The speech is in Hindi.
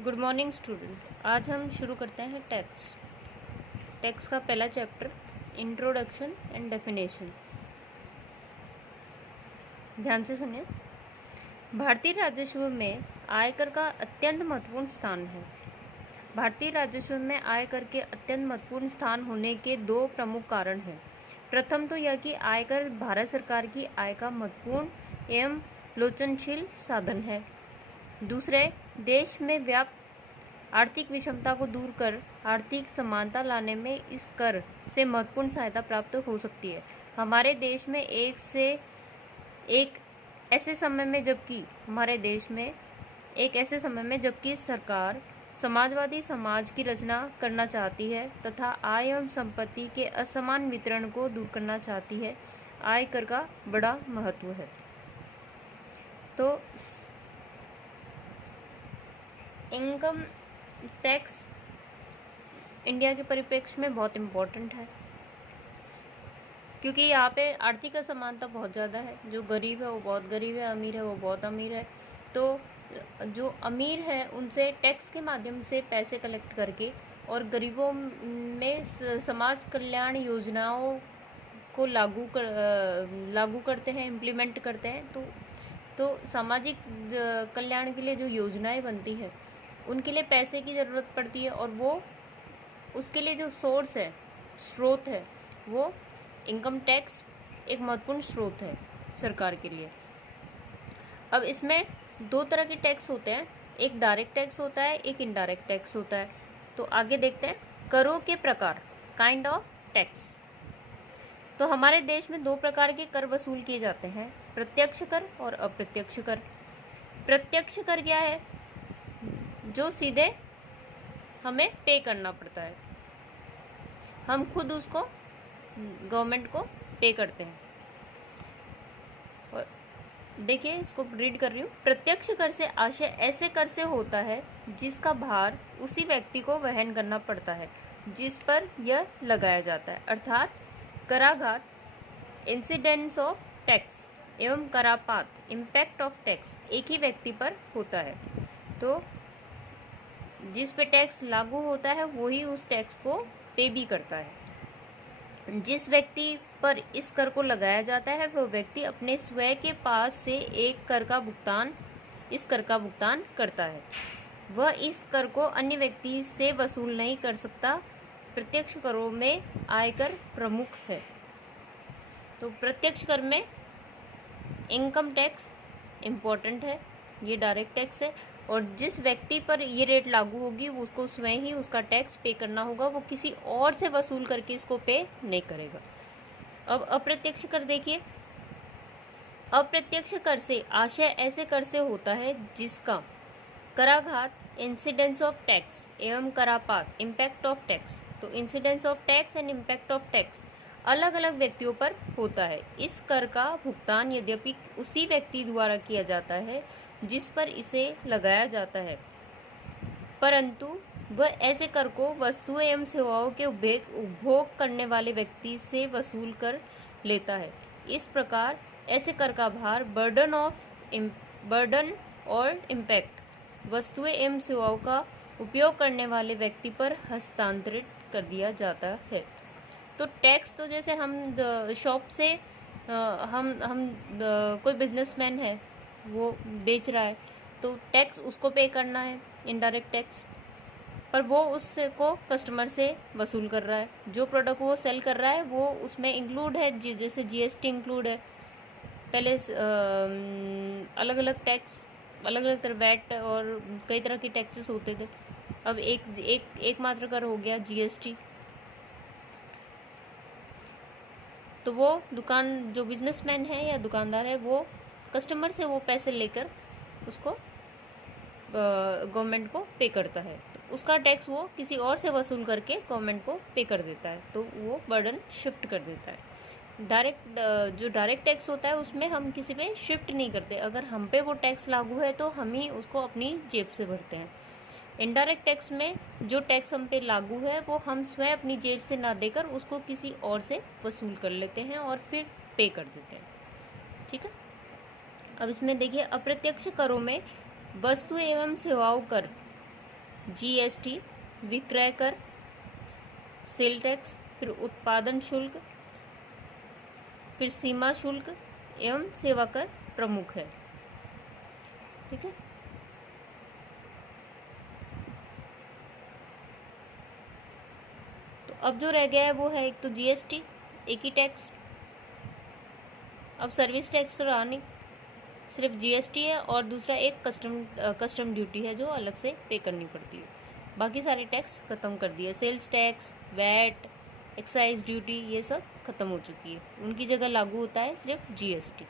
Good morning student. आज हम शुरू करते हैं टैक्स का पहला चैप्टर, इंट्रोडक्शन एंड डेफिनेशन। ध्यान से सुनिए। भारतीय राजस्व में आयकर का अत्यंत महत्वपूर्ण स्थान है। भारतीय राजस्व में आयकर के अत्यंत महत्वपूर्ण स्थान होने के दो प्रमुख कारण हैं। प्रथम तो यह कि आयकर भारत सरकार की आय का महत्वपूर्ण एवं लोचनशील साधन है। दूसरे, देश में व्याप्त आर्थिक विषमता को दूर कर आर्थिक समानता लाने में इस कर से महत्वपूर्ण सहायता प्राप्त हो सकती है। हमारे देश में एक ऐसे समय में जबकि सरकार समाजवादी समाज की रचना करना चाहती है तथा आय एवं संपत्ति के असमान वितरण को दूर करना चाहती है, आयकर का बड़ा महत्व है। तो इनकम टैक्स इंडिया के परिप्रेक्ष्य में बहुत इम्पोर्टेंट है, क्योंकि यहाँ पे आर्थिक असमानता बहुत ज़्यादा है। जो गरीब है वो बहुत गरीब है, अमीर है वो बहुत अमीर है। तो जो अमीर है उनसे टैक्स के माध्यम से पैसे कलेक्ट करके और गरीबों में समाज कल्याण योजनाओं को लागू करते हैं, इम्प्लीमेंट करते हैं। तो सामाजिक कल्याण के लिए जो योजनाएं बनती है उनके लिए पैसे की ज़रूरत पड़ती है, और वो उसके लिए जो स्रोत है वो इनकम टैक्स एक महत्वपूर्ण स्रोत है सरकार के लिए। अब इसमें दो तरह के टैक्स होते हैं, एक डायरेक्ट टैक्स होता है, एक इनडायरेक्ट टैक्स होता है। तो आगे देखते हैं करों के प्रकार, काइंड ऑफ टैक्स। तो हमारे देश में दो प्रकार के कर वसूल किए जाते हैं, प्रत्यक्ष कर और अप्रत्यक्ष कर। प्रत्यक्ष कर क्या है? जो सीधे हमें पे करना पड़ता है, हम खुद उसको गवर्नमेंट को पे करते हैं। और देखिए, इसको रीड कर रही हूँ। प्रत्यक्ष कर से आशय ऐसे कर से होता है जिसका भार उसी व्यक्ति को वहन करना पड़ता है जिस पर यह लगाया जाता है, अर्थात कराघात, इंसिडेंस ऑफ टैक्स एवं करापात, इम्पैक्ट ऑफ टैक्स एक ही व्यक्ति पर होता है। तो जिस पे टैक्स लागू होता है वही उस टैक्स को पे भी करता है। जिस व्यक्ति पर इस कर को लगाया जाता है वह व्यक्ति अपने स्वयं के पास से इस कर का भुगतान करता है। वह इस कर को अन्य व्यक्ति से वसूल नहीं कर सकता। प्रत्यक्ष करों में आयकर प्रमुख है। तो प्रत्यक्ष कर में इनकम टैक्स इम्पोर्टेंट है, ये डायरेक्ट टैक्स है, और जिस व्यक्ति पर ये रेट लागू होगी उसको स्वयं ही उसका टैक्स पे करना होगा, वो किसी और से वसूल करके इसको पे नहीं करेगा। अब अप्रत्यक्ष कर देखिए। अप्रत्यक्ष कर से आशय ऐसे कर से होता है जिसका कराघात, इंसिडेंस ऑफ टैक्स एवं करापात, इम्पैक्ट ऑफ टैक्स। तो incidence of tax and impact of tax अलग अलग व्यक्तियों पर होता है। इस कर का भुगतान यद्यपि उसी व्यक्ति द्वारा किया जाता है जिस पर इसे लगाया जाता है, परंतु वह ऐसे कर को वस्तुएं एवं सेवाओं के उपभोग करने वाले व्यक्ति से वसूल कर लेता है। इस प्रकार ऐसे कर का भार बर्डन और इम्पैक्ट वस्तुएं एवं सेवाओं का उपयोग करने वाले व्यक्ति पर हस्तांतरित कर दिया जाता है। तो टैक्स तो जैसे हम शॉप से कोई बिजनेसमैन है वो बेच रहा है तो टैक्स उसको पे करना है, इनडायरेक्ट टैक्स, पर वो उससे को कस्टमर से वसूल कर रहा है। जो प्रोडक्ट वो सेल कर रहा है वो उसमें इंक्लूड है, जैसे जीएसटी इंक्लूड है। पहले अलग अलग टैक्स, अलग अलग तरह वैट और कई तरह के टैक्सेस होते थे। अब एक मात्र कर हो गया जीएसटी। तो वो जो बिजनेसमैन है या दुकानदार है वो कस्टमर से वो पैसे लेकर उसको गवर्नमेंट को पे करता है। तो उसका टैक्स वो किसी और से वसूल करके गवर्नमेंट को पे कर देता है, तो वो बर्डन शिफ्ट कर देता है। जो डायरेक्ट टैक्स होता है उसमें हम किसी पे शिफ्ट नहीं करते। अगर हम पे वो टैक्स लागू है तो हम ही उसको अपनी जेब से भरते हैं। इनडायरेक्ट टैक्स में जो टैक्स हम पे लागू है वो हम स्वयं अपनी जेब से ना देकर उसको किसी और से वसूल कर लेते हैं और फिर पे कर देते हैं। ठीक है। अब इसमें देखिए, अप्रत्यक्ष करों में वस्तु एवं सेवाओं कर जीएसटी, विक्रय कर, सेल टैक्स, फिर उत्पादन शुल्क, फिर सीमा शुल्क एवं सेवा कर प्रमुख है। ठीक है। तो अब जो रह गया है वो है एक तो जीएसटी, एक ही टैक्स। अब सर्विस टैक्स तो रहा नहीं, सिर्फ जीएसटी है, और दूसरा एक कस्टम ड्यूटी है जो अलग से पे करनी पड़ती है। बाकी सारे टैक्स खत्म कर दिए, sales tax, VAT, excise duty, ये सब खत्म हो चुकी है। उनकी जगह लागू होता है सिर्फ जीएसटी।